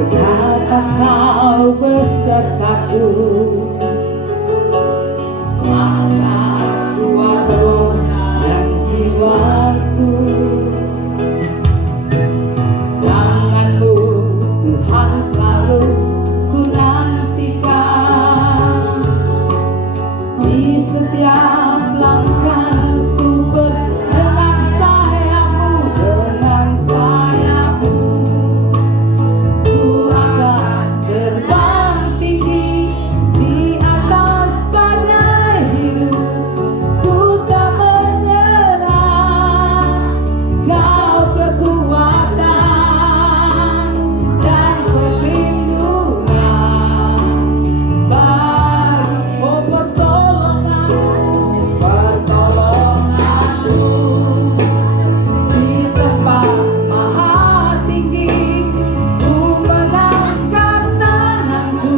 Berkata kau besertaku, maka kuat roh dan jiwaku. Tanganmu Tuhan selalu ku nantikan, di setiap langkahku dengan sayapmu, dengan sayapmu. Ku akan terbang tinggi di atas badai hidup. Ku tak menyerah, kau kekuatan dan perlindungan bagi pertolonganmu di tempat maha tinggi. Ku mengangkat tanganku,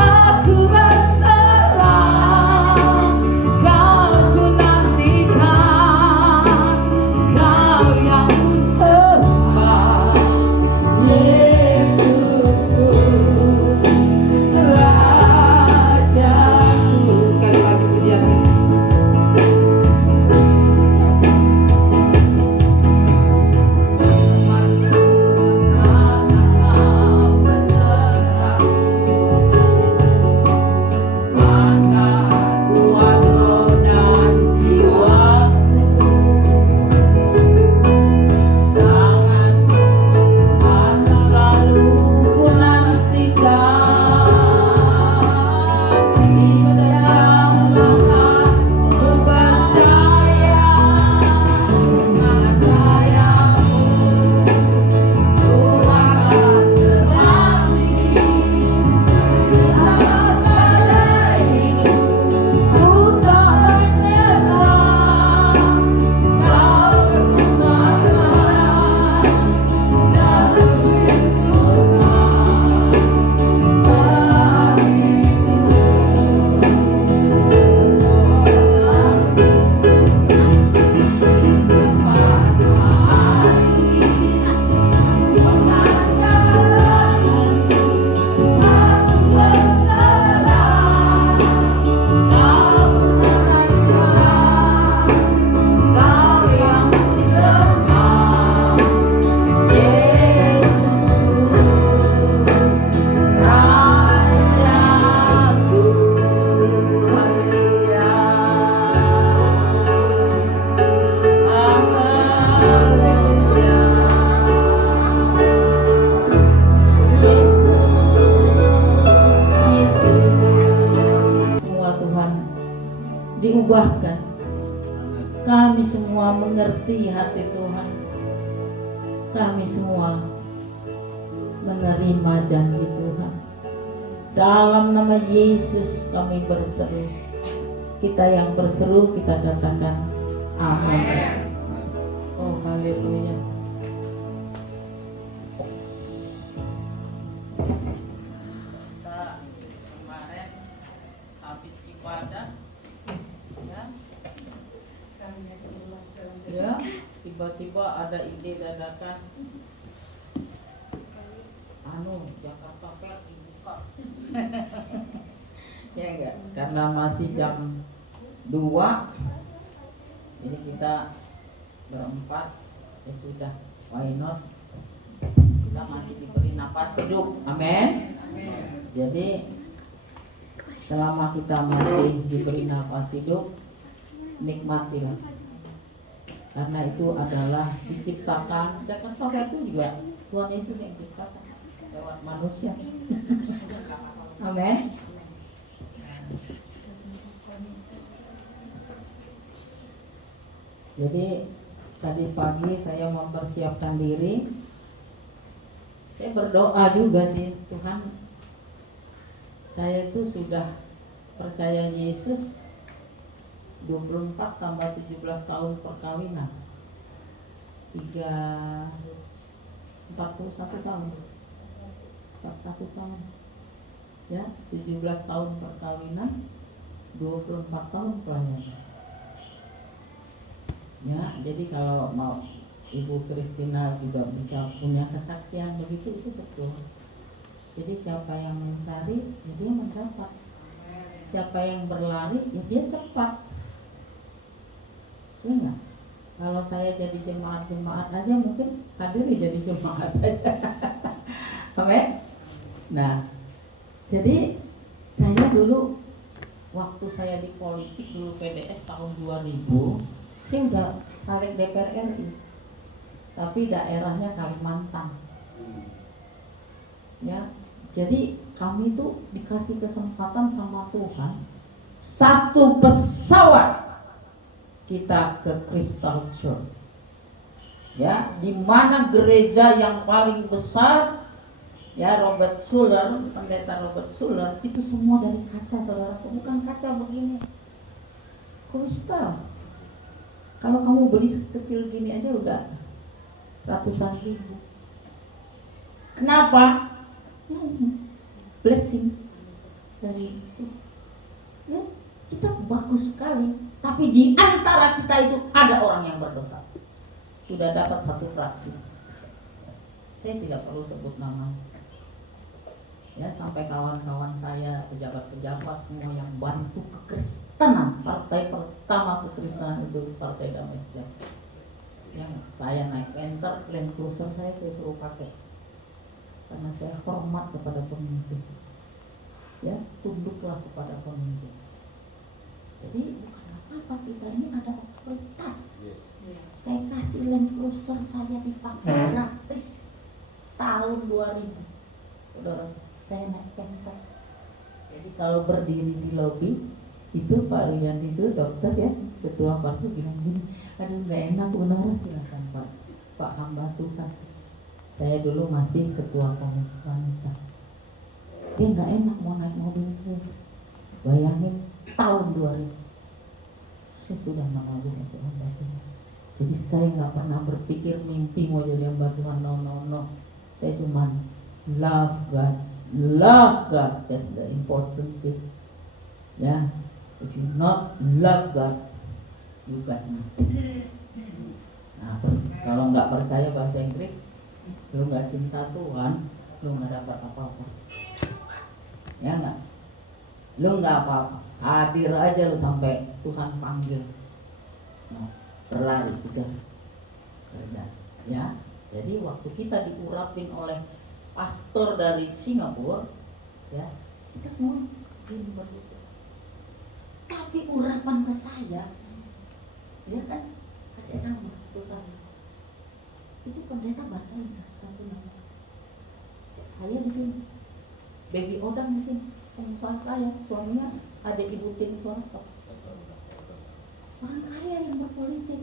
aku berserah, kau ku nantikan, kau yang ku sembah, Yesusku, Rajaku. Sekali lagi pujian ini. Semua Tuhan diubahkan, kami semua mengerti hati Tuhan, kami semua menerima janji Tuhan. Dalam nama Yesus kami berseru. Kita yang berseru, kita katakan amin. Oh haleluya. Kita kemarin habis ibadah ya, tiba-tiba ada ide dadakan, Jakarta Fair dibuka. Ya enggak, karena masih jam 2, ini kita berempat, ya sudah, why not, kita masih diberi napas hidup, amin. Jadi selama kita masih diberi napas hidup, nikmatilah, karena itu adalah diciptakan. Jakarta Fair itu juga Tuhan Yesus yang ciptakan lewat manusia. Amin. Jadi tadi pagi saya mempersiapkan diri, saya berdoa juga sih, Tuhan, saya itu sudah percaya Yesus 24 tambah 17 tahun perkawinan, 41 tahun ya, 17 tahun perkawinan, 24 tahun pelayanan ya. Jadi kalau mau Ibu Kristina juga bisa punya kesaksian begitu, itu betul. Jadi siapa yang mencari, ya dia mendapat. Siapa yang berlari, ya dia cepat. Ya enggak? Kalau saya jadi jemaat aja mungkin hadir jadi jemaat aja. Oke? Nah, jadi saya dulu waktu saya di politik dulu PDS tahun 2000, saya udah caleg DPR RI, tapi daerahnya Kalimantan. Ya, jadi kami tuh dikasih kesempatan sama Tuhan, satu pesawat kita ke Crystal Church. Ya, di mana gereja yang paling besar, ya Robert Schuller, pendeta Robert Schuller, itu semua dari kaca, saudara, bukan kaca begini, kristal. Kalau kamu beli sekecil gini aja udah ratusan ribu. Kenapa? Blessing dari itu. Ya, kita bagus sekali. Tapi di antara kita itu ada orang yang berdosa. Sudah dapat satu fraksi. Saya tidak perlu sebut nama. Ya, sampai kawan-kawan saya, pejabat-pejabat semua yang bantu kekristenan. Partai pertama kekristenan itu Partai Damai Sejahtera. Yang saya naik Panther, Land Cruiser saya suruh pakai. Karena saya hormat kepada pemimpin. Ya, tunduklah kepada pemimpin. Jadi bukan apa-apa, kita ini ada otoritas. Saya kasih Land Cruiser saya dipakai gratis tahun 2000. Saudara, saya naik Panther. Jadi kalau berdiri di lobi itu Pak Rian itu dokter ya, ketua partai bilang gini, aduh nggak enak benar, silakan Pak hamba Tuhan. Saya dulu masih ketua komisi wanita. Dia nggak enak mau naik mobil saya. Bayangin tahun 2000 saya sudah mengagung untuk hamba Tuhan. Jadi saya nggak pernah berpikir mimpi mau jadi hamba Tuhan, no. Saya cuma love God, that's the important thing. Ya, if you not love God, you got nothing. Nah, kalau nggak percaya bahasa Inggris, lu nggak cinta Tuhan, lu nggak dapat apa-apa. Ya nggak? Lu nggak apa-apa, hadir aja lu sampai Tuhan panggil. Nah, berlari kejar. Ya, jadi waktu kita diurapin oleh pastor dari Singapura, ya kita semua ingin berdoa. Tapi urapan ke saya, dia kan kasih nama satu sama. Itu pendeta bacain satu nama. Saya di sini, baby Odang di sini, pengusaha kaya, suaminya ada ibu tim swasta. Orang kaya yang berpolitik.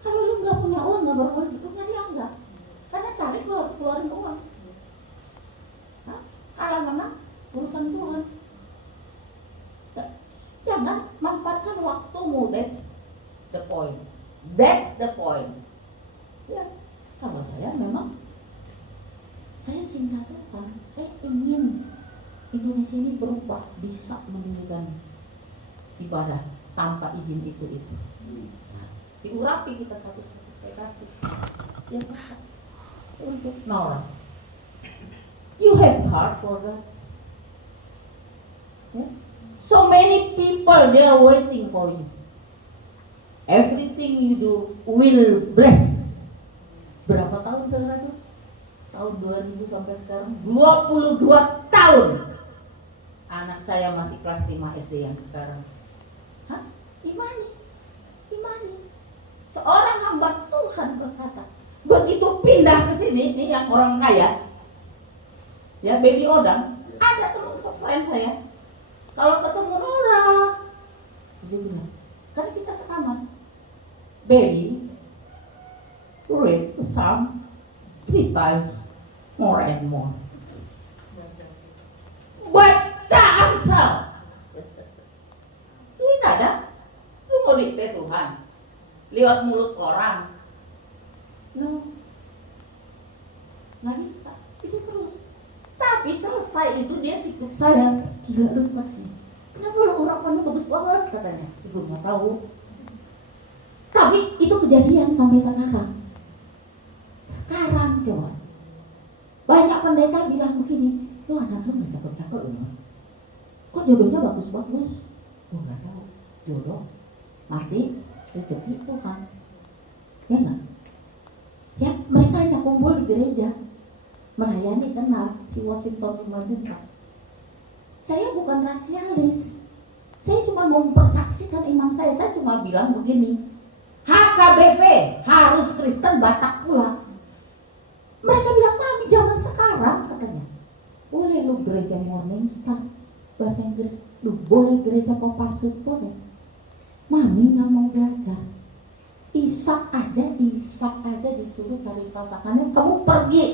Kalau lu nggak punya uang nggak berpolitik, lu nyari enggak? Karena cari lu harus keluarin uang. Kalah menang urusan Tuhan. Jangan manfaatkan waktumu. That's the point. Ya, kalau saya memang saya cinta Tuhan. Saya ingin Indonesia ini berubah, bisa mendirikan ibadah tanpa izin itu. Nah, diurapi kita satu-satu. Saya kasih. Ya bisa. Untuk Nora, you have heart for that. Yeah? So many people they are waiting for you. Everything you do will bless. Berapa tahun saudara itu? Tahun 2000 sampai sekarang 22 tahun. Anak saya masih kelas 5 SD yang sekarang. Hah? Imani. Seorang hamba Tuhan berkata, begitu pindah ke sini, ini yang orang kaya, ya baby Odang, ada teman friend saya, kalau ketemu Nora, dia bilang, karena kita sekamar, baby, read the psalm 3 times more and more. Baca Amsal. Ini tak ada, lu mau dikte Tuhan, lewat mulut orang. No, nggak bisa, itu terus. Tapi selesai itu dia sikut saya, gila lu katanya. Kenapa lu urapannya bagus banget katanya? Ibu nggak tahu. Tapi Itu kejadian sampai sekarang. Sekarang coba, banyak pendeta bilang begini, lo anaknya nggak cakep-cakep loh, kok jodohnya bagus-bagus? Gue nggak tahu, jodoh mati rezeki Tuhan, ya nggak? Ya mereka hanya kumpul di gereja, melayani kenal si Washington 5 juta. Saya bukan rasialis, saya cuma mau mempersaksikan iman saya. Saya cuma bilang begini, HKBP harus Kristen Batak pula. Mereka bilang, mami zaman sekarang katanya boleh lu gereja Morning Star bahasa Inggris, lu boleh gereja Kopassus, boleh. Mami nggak mau belajar. Ishak aja disuruh cari pasangannya, kamu pergi.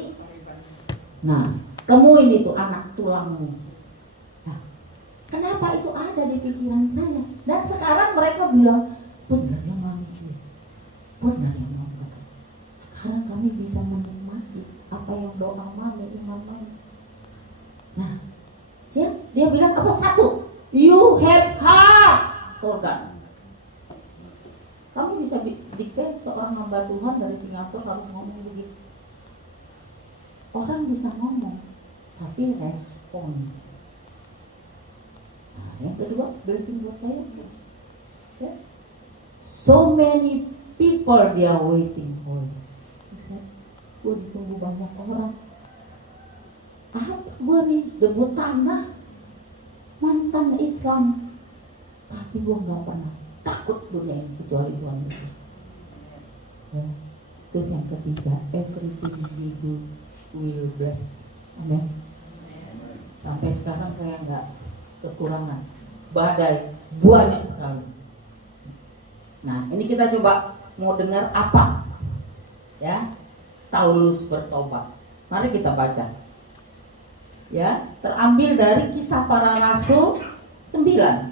Nah, kamu ini tuh anak tulangmu. Nah, kenapa itu ada di pikiran saya? Dan sekarang mereka bilang, benar ya mami, benar ya mami. Sekarang kami bisa menikmati apa yang doa mami, iman mami. Nah, dia bilang apa? Satu, you have heart for God. Kamu bisa dikte seorang hamba Tuhan dari Singapura harus ngomong begitu. Orang bisa ngomong, tapi respon. Nah, yang kedua, blessing buat saya. Ya. So many people they are waiting for. Gue ditunggu banyak orang. Apa gue nih debut tanah, mantan Islam, tapi gue nggak pernah takut dunia ini kecuali Tuhan Yesus. Ya. Terus yang ketiga, everything we do will bless. Amin. Sampai sekarang saya nggak kekurangan, badai banyak sekali. Nah, ini kita coba mau dengar apa? Ya. Saulus bertobat. Mari kita baca. Ya, terambil dari Kisah Para Rasul 9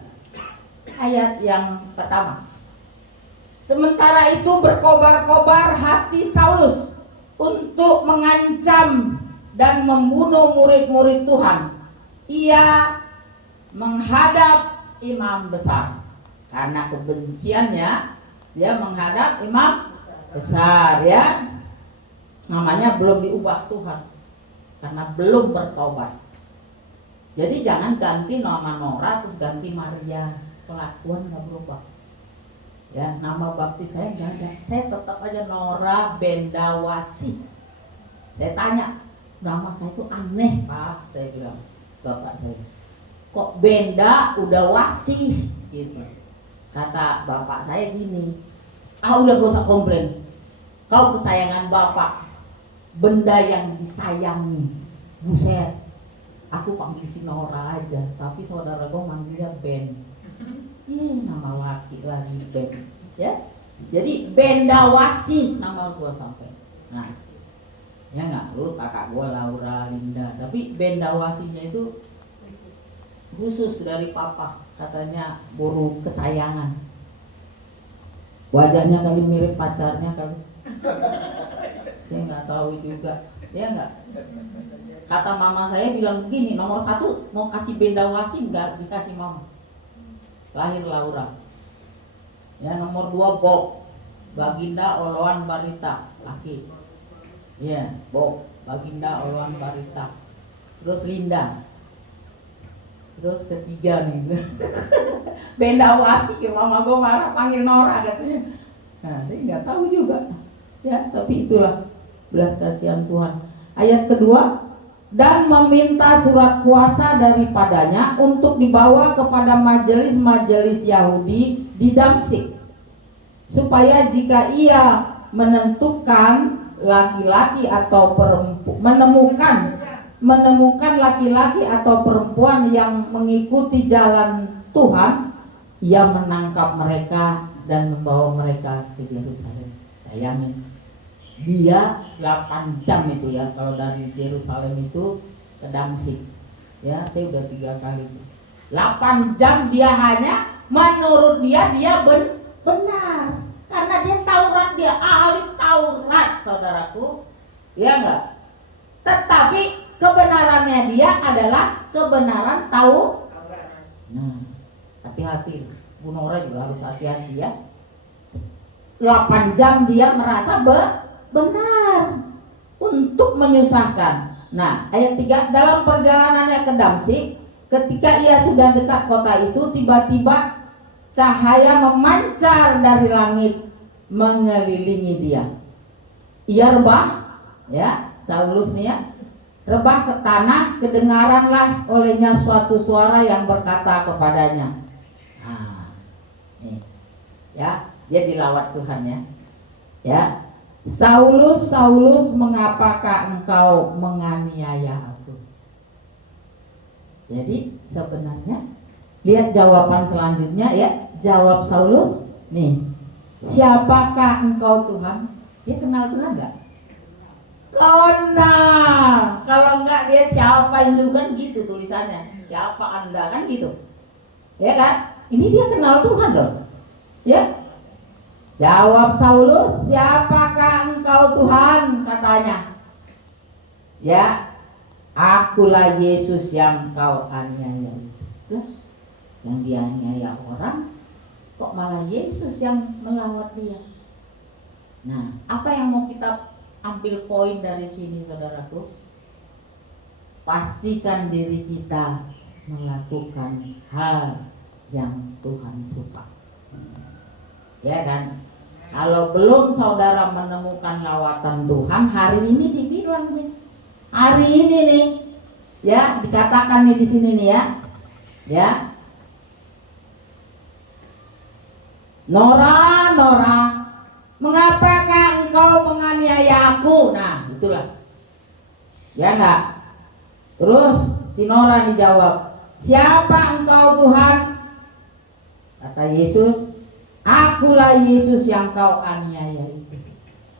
ayat yang pertama. Sementara itu berkobar-kobar hati Saulus untuk mengancam dan membunuh murid-murid Tuhan. Ia menghadap imam besar. Karena kebenciannya, dia menghadap imam besar, ya. Namanya belum diubah Tuhan karena belum bertobat. Jadi jangan ganti nama Nora terus ganti Maria, kelakuan nggak berubah. Ya, nama baptis saya nggak ada, saya tetap aja Nora Bendawasi. Saya tanya, nama saya itu aneh Pak, saya bilang bapak saya, kok Benda udah Wasi gitu. Kata bapak saya gini, udah gak usah komplain, kau kesayangan bapak, benda yang disayangi. Buset, aku panggil si Nora aja, tapi saudara gue manggilnya Ben. Nama laki lagi Ben, ya. Jadi Bendawasi nama gue sampai. Nah, ya nggak, lu kakak gue Laura Linda, tapi Bendawasinya itu khusus dari papa, katanya guru kesayangan. Wajahnya kali mirip pacarnya kali. Saya nggak tahu juga, ya nggak. Kata mama saya bilang begini, nomor 1 mau kasih Bendawasi nggak dikasih mama. Lahir Laura. Ya, nomor 2 Bob, Baginda Oloan Barita, laki. Ya, Bob, Baginda Oloan Barita. Terus Linda. Terus ketiga nih, Bendawasi, mama gue marah panggil Nora katanya. Nah, saya nggak tahu juga. Ya, tapi itulah belas kasihan Tuhan. Ayat kedua, dan meminta surat kuasa daripadanya untuk dibawa kepada majelis-majelis Yahudi di Damsyik, supaya jika ia menentukan laki-laki atau menemukan laki-laki atau perempuan yang mengikuti jalan Tuhan, ia menangkap mereka dan membawa mereka ke Yerusalem. Bayangin, dia 8 jam itu ya, kalau dari Yerusalem itu ke Damsyik. Ya, saya udah 3 kali. 8 jam dia hanya, menurut dia benar. Karena dia Taurat, dia ahli Taurat, saudaraku. Ya enggak? Tetapi kebenarannya dia adalah kebenaran Taurat. Nah, hati-hati. Bu Nora juga harus hati-hati ya. 8 jam dia merasa benar untuk menyusahkan. Nah, ayat 3, dalam perjalanannya ke Damsyik, ketika ia sudah dekat kota itu, tiba-tiba cahaya memancar dari langit mengelilingi dia. Ia rebah, ya, Saulus nih ya, rebah ke tanah, kedengaranlah olehnya suatu suara yang berkata kepadanya. Nah, nih, ya, dia dilawat Tuhan ya. Ya, Saulus, Saulus, mengapakah engkau menganiaya aku? Jadi sebenarnya lihat jawaban selanjutnya ya. Jawab Saulus, nih, siapakah engkau Tuhan? Dia kenal Tuhan enggak? Kenal. Kalau enggak dia siapa lu, kan gitu tulisannya. Siapa Anda, kan gitu. Ya kan? Ini dia kenal Tuhan loh. Ya. Jawab Saulus, siapakah engkau Tuhan? Katanya. Ya, akulah Yesus yang kau aniaya. Yang dianiaya orang, kok malah Yesus yang melawat dia. Nah, apa yang mau kita ambil poin dari sini, saudaraku? Pastikan diri kita melakukan hal yang Tuhan suka. Ya kan? Kalau belum saudara menemukan lawatan Tuhan, hari ini dibilang nih, hari ini nih, ya dikatakan nih di sini nih ya, ya, Nora, Nora, mengapakah engkau menganiaya aku? Nah, itulah, ya enggak? Terus si Nora dijawab, siapa engkau Tuhan? Kata Yesus, akulah Yesus yang kau aniaya itu.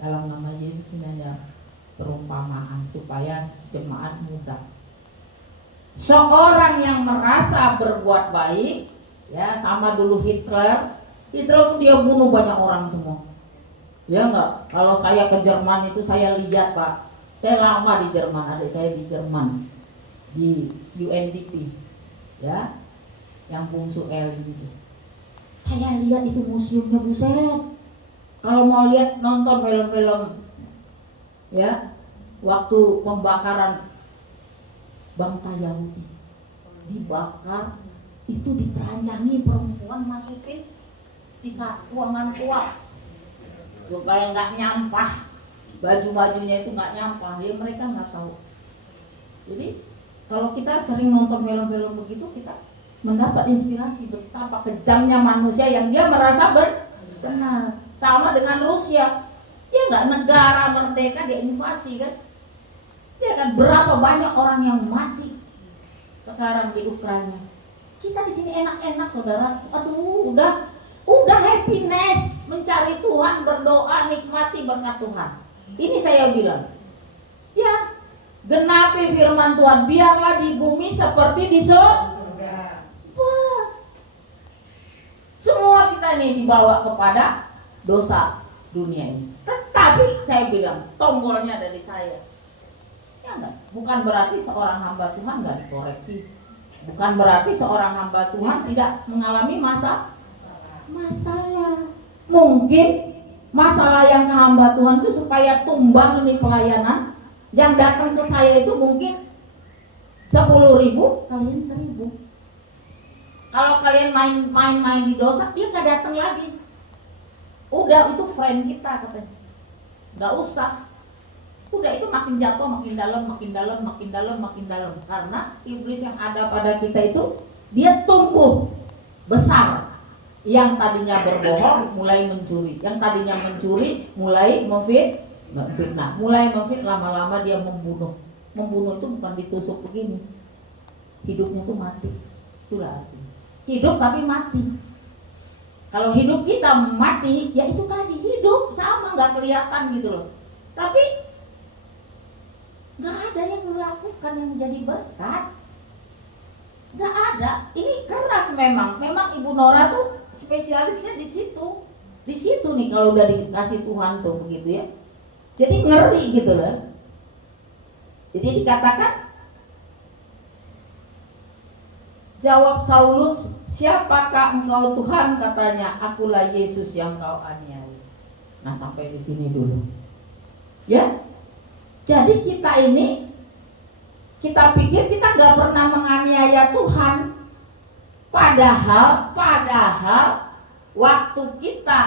Dalam nama Yesus ini ada perumpamaan supaya jemaat mudah. Seorang yang merasa berbuat baik, ya sama dulu Hitler tuh dia bunuh banyak orang semua. Ya enggak? Kalau saya ke Jerman itu saya lihat Pak, saya lama di Jerman, adik saya di Jerman di UNDP, ya, yang bungsu L itu. Saya lihat itu museumnya, buset. Kalau mau lihat nonton film-film, ya, waktu pembakaran bangsa Yahudi dibakar, itu ditelanjangi perempuan, masukin di ruangan kuat supaya nggak nyampah, baju-bajunya itu nggak nyampah. Ya mereka nggak tahu. Jadi kalau kita sering nonton film-film begitu, kita mendapat inspirasi betapa kejamnya manusia yang dia merasa benar. Sama dengan Rusia, dia nggak negara merdeka, dia invasi kan. Ya kan, berapa banyak orang yang mati sekarang di Ukraina. Kita di sini enak-enak saudara. Aduh, udah happiness, mencari Tuhan, berdoa, nikmati berkat Tuhan. Ini saya bilang, ya, genapi firman Tuhan, biarlah di bumi seperti di surga. Wah, semua kita nih dibawa kepada dosa dunia ini. Tetapi saya bilang, tombolnya dari saya. Ya enggak? Bukan berarti seorang hamba Tuhan enggak dikoreksi. Bukan berarti seorang hamba Tuhan tidak mengalami masalah. Mungkin masalah yang ke hamba Tuhan itu supaya tumbang ini pelayanan. Yang datang ke saya itu mungkin 10.000, kalian 1.000. Kalau kalian main-main di dosa, dia nggak datang lagi. Udah, itu friend kita katanya. Nggak usah. Udah, itu makin jatuh, makin dalam, makin dalam, makin dalam, makin dalam. Karena iblis yang ada pada kita itu, dia tumbuh besar. Yang tadinya berbohong mulai mencuri, yang tadinya mencuri mulai memfitnah, mulai memfitnah, lama-lama dia membunuh. Membunuh itu bukan ditusuk begini, hidupnya tuh mati. Itulah artinya hidup tapi mati. Kalau hidup kita mati, ya itu tadi hidup sama, nggak kelihatan gitu loh. Tapi nggak ada yang melakukan yang menjadi berkat. Nggak ada. Ini keras memang. Memang Ibu Nora tuh spesialisnya di situ. Di situ nih kalau udah dikasih Tuhan tuh begitu ya. Jadi ngeri gitu loh. Jadi dikatakan, jawab Saulus, siapakah engkau Tuhan? Katanya, akulah Yesus yang kau aniaya. Nah, sampai di sini dulu. Ya. Jadi kita ini, kita pikir kita nggak pernah menganiaya Tuhan. Padahal waktu kita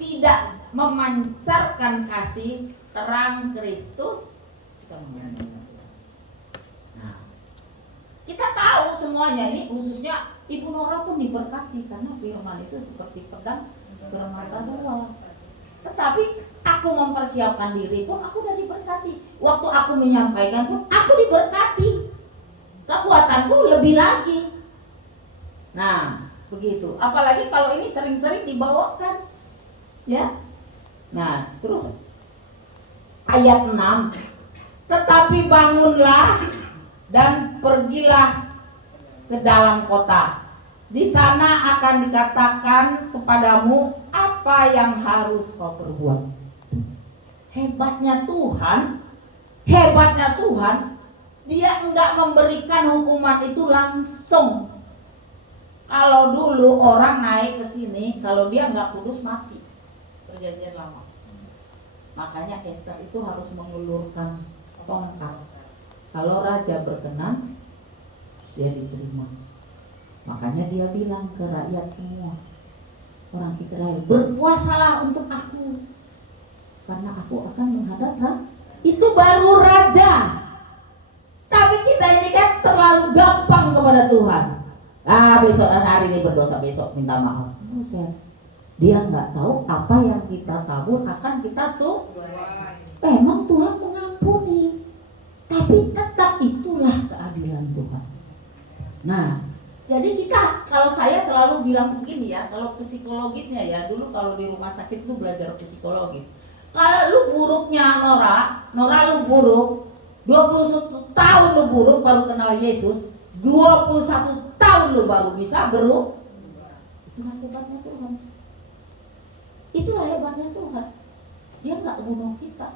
tidak memancarkan kasih terang Kristus, kita menganiaya Tuhan. Nah, kita tahu semuanya ini, khususnya Ibu Nora pun diberkati karena firman itu seperti pedang bermata dua. Tetapi aku mempersiapkan diri pun aku udah diberkati. Waktu aku menyampaikan pun aku diberkati. Kekuatanku lebih lagi. Nah, begitu. Apalagi kalau ini sering-sering dibawakan. Ya. Nah, terus ayat 6. Tetapi bangunlah dan pergilah ke dalam kota. Di sana akan dikatakan kepadamu apa yang harus kau perbuat. Hebatnya Tuhan, Dia enggak memberikan hukuman itu langsung. Kalau dulu orang naik ke sini, kalau dia enggak kudus mati. Perjanjian lama. Makanya Esther itu harus mengulurkan tongkat. Kalau raja berkenan, dia diterima. Makanya dia bilang ke rakyat semua, orang Israel, berpuasalah untuk aku, karena aku akan menghadap raja. Itu baru raja. Tapi kita ini kan terlalu gampang kepada Tuhan. Besok hari ini berdosa, besok minta maaf. Buset. Dia nggak tahu apa yang kita tabur akan kita tuh. Memang Tuhan mengampuni, tapi tetap itulah keadilan Tuhan. Nah, jadi kita, kalau saya selalu bilang begini ya, kalau psikologisnya ya, dulu kalau di rumah sakit tuh belajar psikologis. Kalau lu buruknya Nora lu buruk, 21 tahun lu buruk baru kenal Yesus, 21 tahun lu baru bisa berubah. Itulah hebatnya Tuhan. Itulah hebatnya Tuhan. Dia nggak bunuh kita.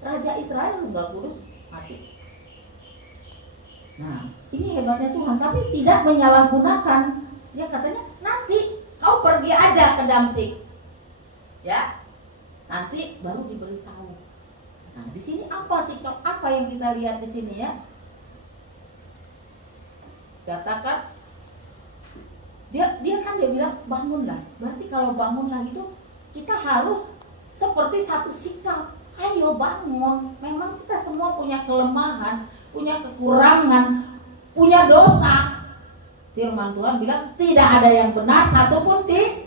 Raja Israel lu nggak kudus mati. Nah, ini hebatnya Tuhan, tapi tidak menyalahgunakan. Dia katanya, nanti kau pergi aja ke Damsyik. Ya. Nanti baru diberitahu. Nah, di sini apa sih? Apa yang kita lihat di sini ya? Katakan dia kan dia bilang bangunlah. Berarti kalau bangunlah itu kita harus seperti satu sikap. Ayo bangun. Memang kita semua punya kelemahan, punya kekurangan, punya dosa. Firman Tuhan bilang tidak ada yang benar satupun tidak.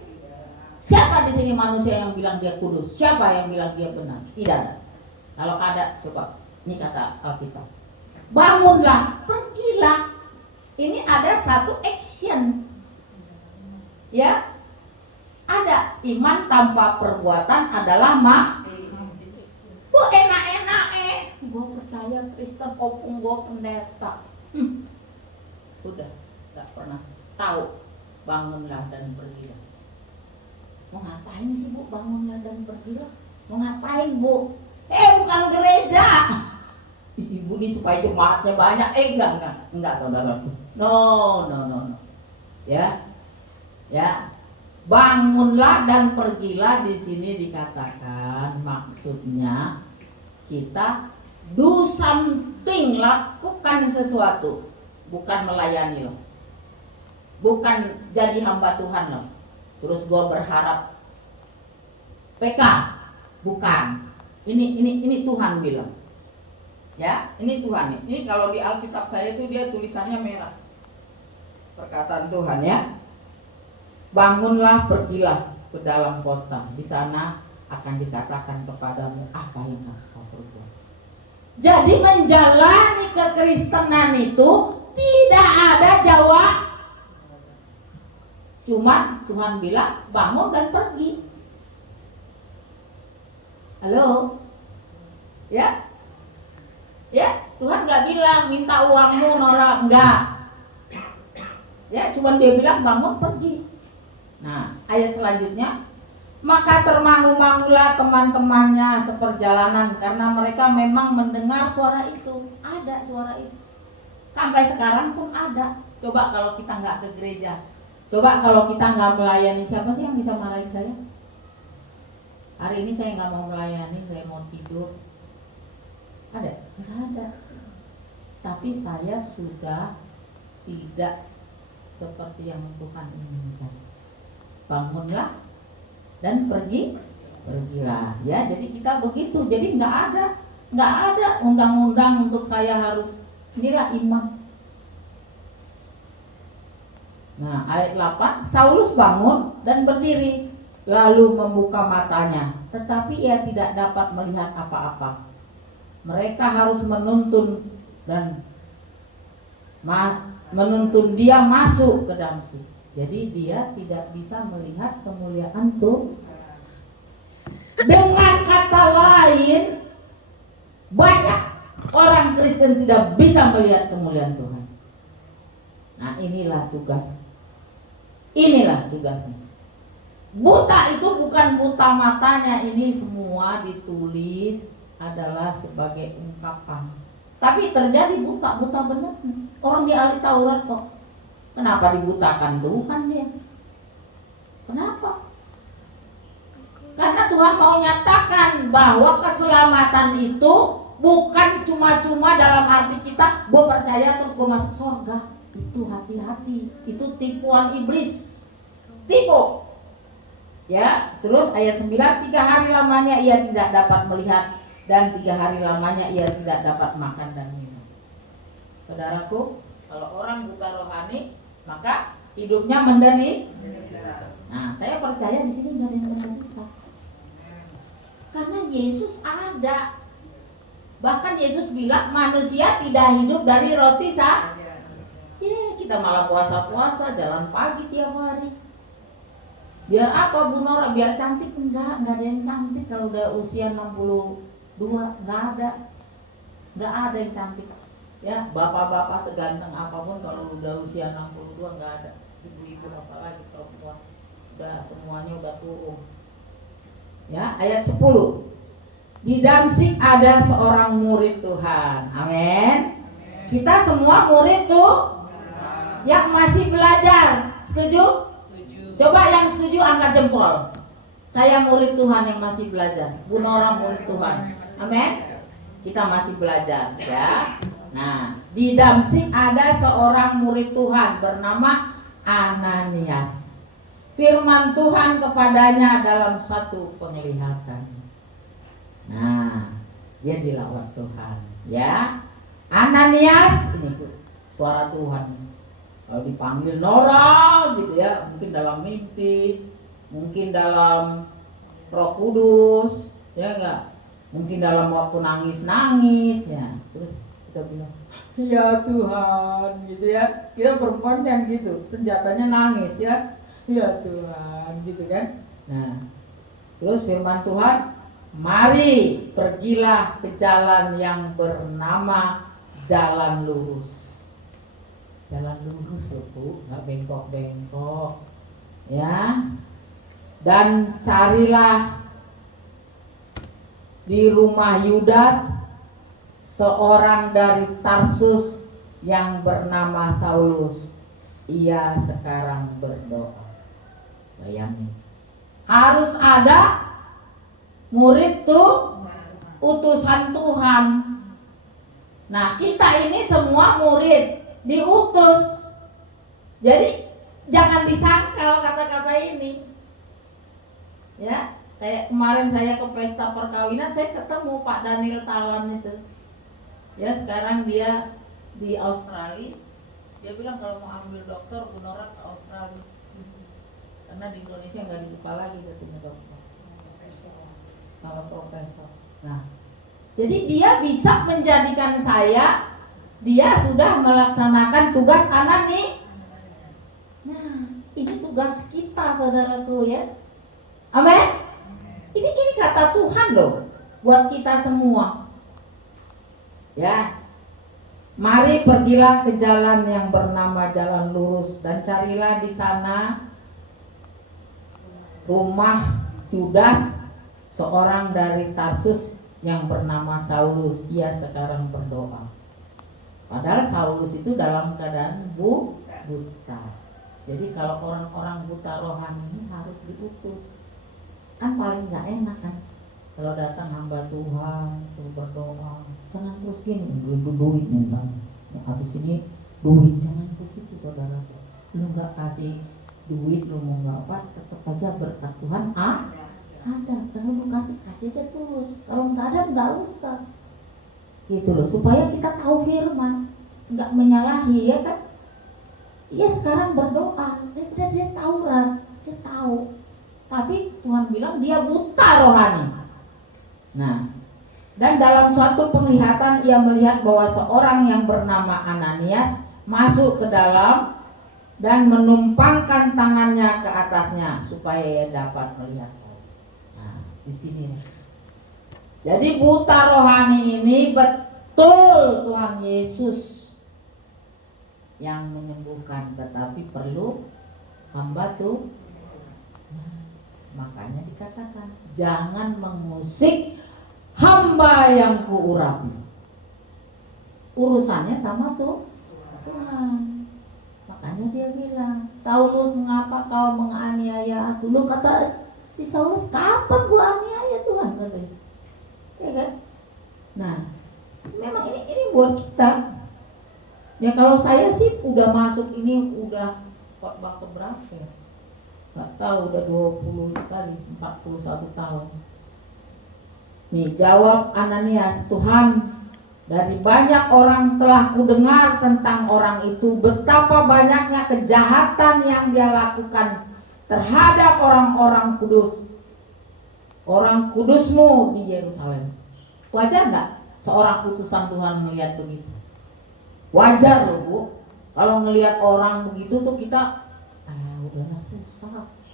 Siapa di sini manusia yang bilang dia kudus? Siapa yang bilang dia benar? Tidak ada. Kalau ada, coba ini kata Alkitab. Bangunlah, pergilah. Ini ada satu action. Ya. Ada iman tanpa perbuatan adalah enak-enak gue percaya Kristen, opung gue pendeta. Udah gak pernah tahu. Bangunlah dan pergilah. Mau ngapain sih Bu bangunlah dan pergilah? Mau ngapain Bu? Bukan gereja. Ibu ini supaya jemaatnya banyak. Enggak saudaraku. No. Ya. Bangunlah dan pergilah, di sini dikatakan maksudnya kita do something, lakukan sesuatu, bukan melayani loh. Bukan jadi hamba Tuhan loh. Terus gue berharap PK, bukan. Ini Tuhan bilang. Ya, ini Tuhan nih. Ini kalau di Alkitab saya itu dia tulisannya merah. Perkataan Tuhan ya. Bangunlah, pergilah ke dalam kota. Di sana akan dikatakan kepadamu apa yang harus kau perbuat. Jadi menjalani kekristenan itu tidak ada jawab. Cuma Tuhan bilang bangun dan pergi. Halo? Ya? Tuhan gak bilang minta uangmu Nora, enggak. Ya, cuma dia bilang bangun pergi. Nah, ayat selanjutnya, maka termangu-mangulah teman-temannya seperjalanan karena mereka memang mendengar suara itu. Ada suara itu. Sampai sekarang pun ada. Coba kalau kita nggak ke gereja, coba kalau kita nggak melayani, siapa sih yang bisa marahin saya? Hari ini saya nggak mau melayani, saya mau tidur. Ada? Nggak ada. Tapi saya sudah tidak seperti yang Tuhan inginkan. Bangunlah dan pergilah. Ya, jadi kita begitu. Jadi nggak ada undang-undang untuk saya harus. Inilah iman. Nah, ayat 8, Saulus bangun dan berdiri, lalu membuka matanya, tetapi ia tidak dapat melihat apa-apa. Mereka harus menuntun dia masuk ke Damsyik. Jadi dia tidak bisa melihat kemuliaan Tuhan. Dengan kata lain, banyak orang Kristen tidak bisa melihat kemuliaan Tuhan. Nah, inilah tugasnya. Buta itu bukan buta matanya, ini semua ditulis adalah sebagai ungkapan. Tapi terjadi buta benar. Orang di ahli Taurat kok. Kenapa dibutakan Tuhan dia? Kenapa? Karena Tuhan mau nyatakan bahwa keselamatan itu bukan cuma-cuma dalam arti kita gue percaya terus gue masuk surga. Itu hati-hati. Itu tipuan iblis. Tipu. Ya, terus ayat 9, 3 hari lamanya ia tidak dapat melihat dan 3 hari lamanya ia tidak dapat makan dan minum. Saudaraku, kalau orang buta rohani, maka hidupnya menderita. Nah, saya percaya di sini nggak ada yang menderita. Karena Yesus ada. Bahkan Yesus bilang manusia tidak hidup dari roti saja. Kita malah puasa-puasa, jalan pagi tiap hari. Biar apa Bu Nora? Biar cantik? Enggak ada yang cantik kalau udah usia 62, enggak ada yang cantik. Ya, bapak-bapak seganteng apapun kalau udah usia 62 enggak ada. Ibu-ibu apalagi perempuan udah semuanya udah turun. Ya, ayat 10. Di Damsyik ada seorang murid Tuhan. Amin. Kita semua murid tuh yang masih belajar. Setuju? Coba yang setuju angkat jempol. Saya murid Tuhan yang masih belajar. Bu Nora murid Tuhan. Amin. Kita masih belajar ya. Nah, di Damsyik ada seorang murid Tuhan bernama Ananias. Firman Tuhan kepadanya dalam satu penglihatan. Nah, dia dilawat Tuhan ya. Ananias, ini tuh suara Tuhan. Kalau dipanggil Nora gitu ya, mungkin dalam mimpi, mungkin dalam Roh Kudus, ya enggak? Mungkin dalam waktu nangis ya. Terus kita bilang, "Ya Tuhan," gitu ya. Kita perempuan kan gitu, senjatanya nangis ya. "Ya Tuhan," gitu kan. Nah, terus firman Tuhan, "Mari pergilah ke jalan yang bernama jalan lurus." Jalan lurus loh Bu, nggak bengkok-bengkok ya. Dan carilah di rumah Yudas seorang dari Tarsus yang bernama Saulus. Ia sekarang berdoa. Bayangin, harus ada murid tuh utusan Tuhan. Nah, kita ini semua murid diutus. Jadi jangan disangkal kata-kata ini. Ya, kayak kemarin saya ke pesta perkawinan, saya ketemu Pak Daniel Tawan itu. Ya, sekarang dia di Australia. Dia bilang kalau mau ambil dokter, Bu Nora ke Australia. Karena di Indonesia nggak dibuka lagi katanya dokter. Kalau profesor. Nah, jadi dia bisa menjadikan saya. Dia sudah melaksanakan tugas Anani. Nah, ini tugas kita saudaraku ya. Amin. Ini kata Tuhan loh buat kita semua. Ya. Mari pergilah ke jalan yang bernama jalan lurus dan carilah di sana rumah Yudas, seorang dari Tarsus yang bernama Saulus. Ia sekarang berdoa. Padahal Saulus itu dalam keadaan buta. Jadi kalau orang-orang buta rohani ini harus diutus. Kan paling nggak enak kan kalau datang hamba Tuhan tuh berdoa, jangan terus gini, duit minta, ya, habis ini duit, jangan begitu saudara. Lu nggak kasih duit, lu mau nggak apa, tetap aja berkat Tuhan ada. Kalau lu kasih aja terus, kalau nggak ada nggak usah, gitu loh, supaya kita tahu firman, nggak menyalahi, ya kan? Iya, sekarang berdoa, dia Taurat, dia tahu, tapi Tuhan bilang dia buta rohani. Nah, dan dalam suatu penglihatan ia melihat bahwa seorang yang bernama Ananias masuk ke dalam dan menumpangkan tangannya ke atasnya supaya ia dapat melihat. Nah, di sini. Jadi buta rohani ini betul Tuhan Yesus yang menyembuhkan, tetapi perlu hamba tuh. Makanya dikatakan jangan mengusik hamba yang kuurapi. Urusannya sama tuh Tuhan. Makanya dia bilang, Saulus, mengapa kau menganiaya aku? Lu kata si Saulus, kapan gua aniaya Tuhan? Katanya. Ya kan? Nah, memang ini buat kita. Ya kalau saya sih udah masuk ini udah khotbah keberapa ya? Gak tahu, udah 20 kali, 41 tahun. Nih jawab Ananias, Tuhan, dari banyak orang telah kudengar tentang orang itu, betapa banyaknya kejahatan yang dia lakukan terhadap orang-orang kudus, orang kudusmu di Yerusalem. Wajar gak seorang utusan Tuhan melihat begitu? Wajar loh Bu, kalau ngelihat orang begitu tuh kita udahlah,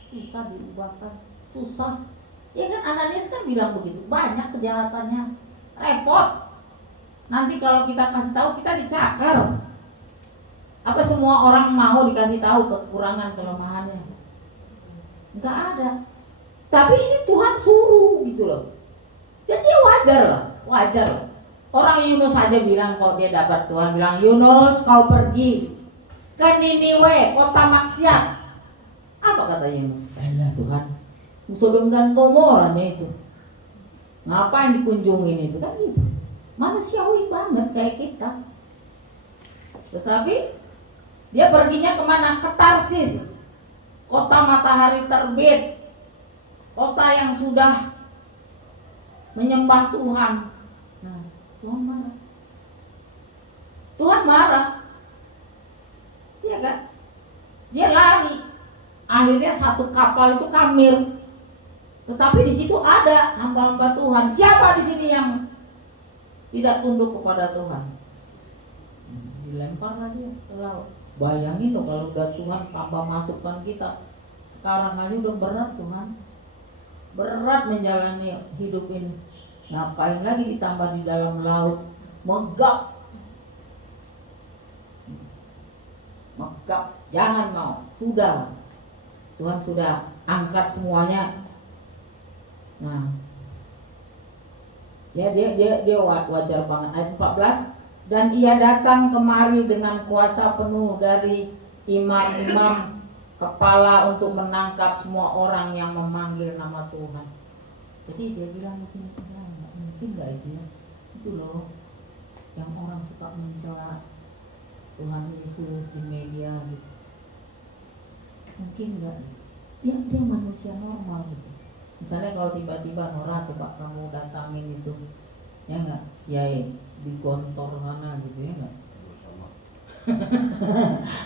susah diubahkan, susah. Ya kan Ananias kan bilang begitu, banyak kejahatannya, repot. Nanti kalau kita kasih tahu kita dicakar. Apa semua orang mau dikasih tahu kekurangan kelemahannya? Enggak ada. Tapi ini Tuhan suruh gitu loh. Jadi wajar lah. Orang Yunus saja bilang, kalau dia dapat Tuhan bilang, Yunus kau pergi ke Niniwe, kota maksiat. Apa kata Yunus? Tuhan, Sodom dan Gomora itu ngapain dikunjungin itu kan gitu. Manusiawi banget kayak kita. Tetapi dia perginya kemana? Ke Tarsis, kota matahari terbit, kota yang sudah menyembah Tuhan. Nah, Tuhan marah. Iya kan? Dia lari. Akhirnya satu kapal itu kamir. Tetapi di situ ada hamba-hamba Tuhan. Siapa di sini yang tidak tunduk kepada Tuhan? Dilempar lagi ke laut. Bayangin loh kalau udah Tuhan tambah masukkan kita. Sekarang aja udah berat Tuhan. Berat menjalani hidup ini. Ngapain lagi ditambah di dalam laut? Megap, jangan mau. Sudah, Tuhan sudah angkat semuanya. Nah, ya dia wajar banget. Ayat 14, dan ia datang kemari dengan kuasa penuh dari imam-imam kepala untuk menangkap semua orang yang memanggil nama Tuhan. Jadi dia bilang mungkin nggak itu ya, itu loh yang orang suka mencela Tuhan Yesus di media gitu. Mungkin nggak, dia manusia normal gitu. Misalnya kalau tiba-tiba Nora, coba kamu datangin itu, ya nggak, ya di Gontor sana gitu ya nggak.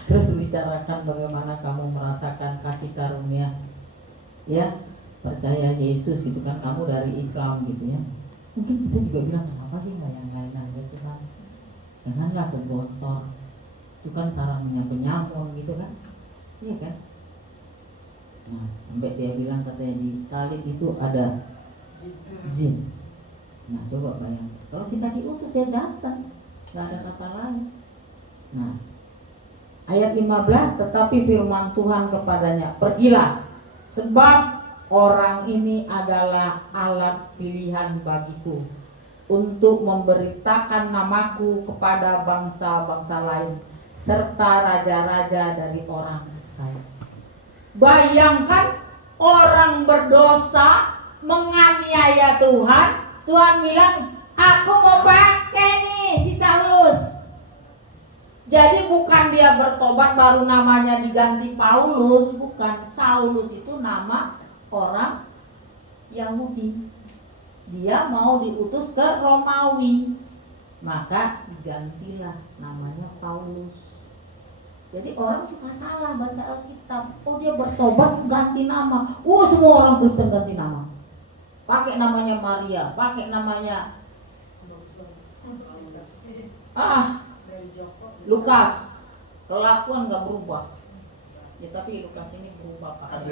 Terus bicarakan bagaimana kamu merasakan kasih karunia, ya percaya Yesus gitu kan, kamu dari Islam gitu ya. Mungkin kita juga bilang, kenapa sih nggak yang lain aja Tuhan? Janganlah ke Gontor, itu kan sarangnya penyamun gitu kan, iya kan? Nah, sampai dia bilang katanya di salib itu ada jin. Nah, coba bayangin, kalau kita diutus ya datang, nggak ada kata lain. Nah, ayat 15, tetapi firman Tuhan kepadanya, pergilah, sebab orang ini adalah alat pilihan bagiku untuk memberitakan namaku kepada bangsa-bangsa lain serta raja-raja dari orang Israel. Bayangkan orang berdosa menganiaya Tuhan, Tuhan bilang, aku mau pakai nih si Saulus. Jadi bukan dia bertobat baru namanya diganti Paulus, bukan. Saulus itu nama orang Yahudi. Dia mau diutus ke Romawi, maka digantilah namanya Paulus. Jadi orang suka salah baca Alkitab. Oh, dia bertobat ganti nama. Oh, semua orang Kristen ganti nama. Pakai namanya Maria, pakai namanya Lukas. Kelakuan gak berubah. Ya tapi Lukas ini berubah Pak.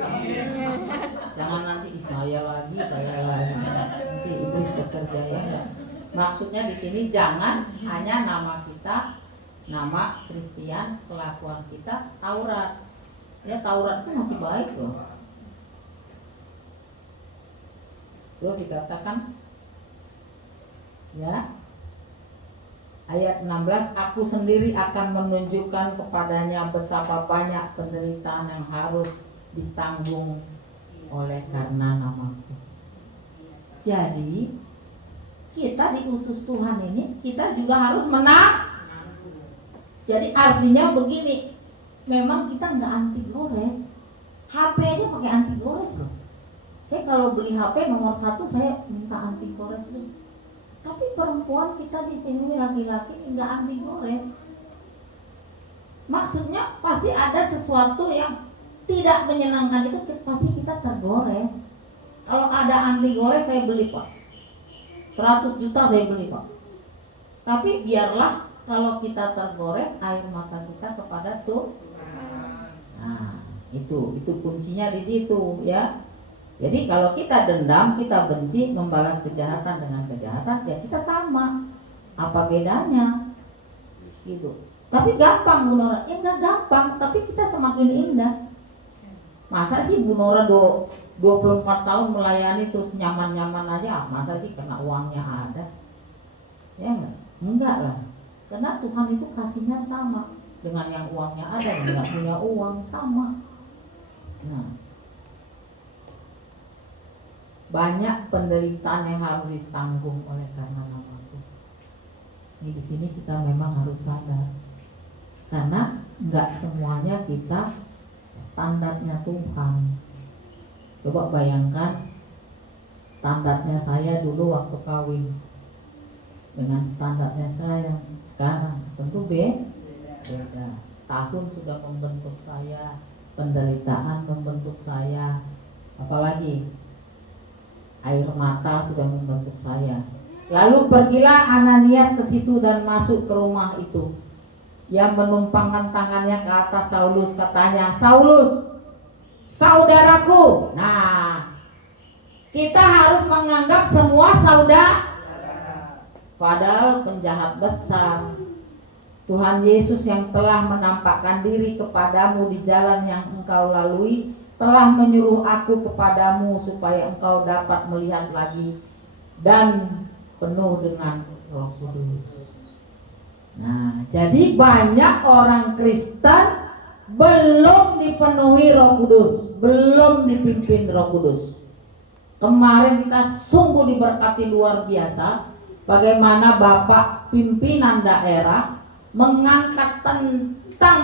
Jangan nanti saya lagi. Nanti iblis bekerja ya. Maksudnya di sini jangan hanya nama kita, nama Kristen, kelakuan kita Taurat. Ya Taurat itu masih baik loh. Terus dikatakan ya ayat 16, aku sendiri akan menunjukkan kepadanya betapa banyak penderitaan yang harus ditanggung oleh karena namaku. Jadi kita diutus Tuhan ini, kita juga harus menang. Jadi artinya begini, memang kita nggak anti gores. HP aja pakai anti gores loh. Saya kalau beli HP nomor 1 saya minta anti gores loh. Tapi perempuan kita di sini laki-laki nggak anti gores. Maksudnya pasti ada sesuatu yang tidak menyenangkan, itu pasti kita tergores. Kalau ada anti gores saya beli Pak, 100 juta saya beli Pak. Tapi biarlah kalau kita tergores, air mata kita kepada Tuhan. Nah itu kuncinya di situ ya. Jadi kalau kita dendam, kita benci, membalas kejahatan dengan kejahatan, ya kita sama. Apa bedanya? Gitu. Tapi gampang Bu Nora? Ya nggak gampang, tapi kita semakin indah. Masa sih Bu Nora 24 tahun melayani terus nyaman-nyaman aja? Masa sih kena uangnya ada? Ya enggak lah. Karena Tuhan itu kasihnya sama dengan yang uangnya ada dan nggak punya uang sama. Nah, banyak penderitaan yang harus ditanggung oleh karena namaku. Ini di sini kita memang harus sadar, karena nggak semuanya kita standarnya Tuhan. Coba bayangkan standarnya saya dulu waktu kawin dengan standarnya saya yang sekarang, tentu beda. Tahun sudah membentuk saya, penderitaan membentuk saya, apalagi air mata sudah membentuk saya. Lalu pergilah Ananias ke situ dan masuk ke rumah itu. Yang menumpangkan tangannya ke atas Saulus, katanya, Saulus, saudaraku. Nah, kita harus menganggap semua saudara. Padahal penjahat besar. Tuhan Yesus yang telah menampakkan diri kepadamu di jalan yang engkau lalui telah menyuruh aku kepadamu supaya engkau dapat melihat lagi dan penuh dengan Roh Kudus. Nah, jadi banyak orang Kristen belum dipenuhi Roh Kudus, belum dipimpin Roh Kudus. Kemarin kita sungguh diberkati luar biasa, bagaimana Bapak pimpinan daerah mengangkat tentang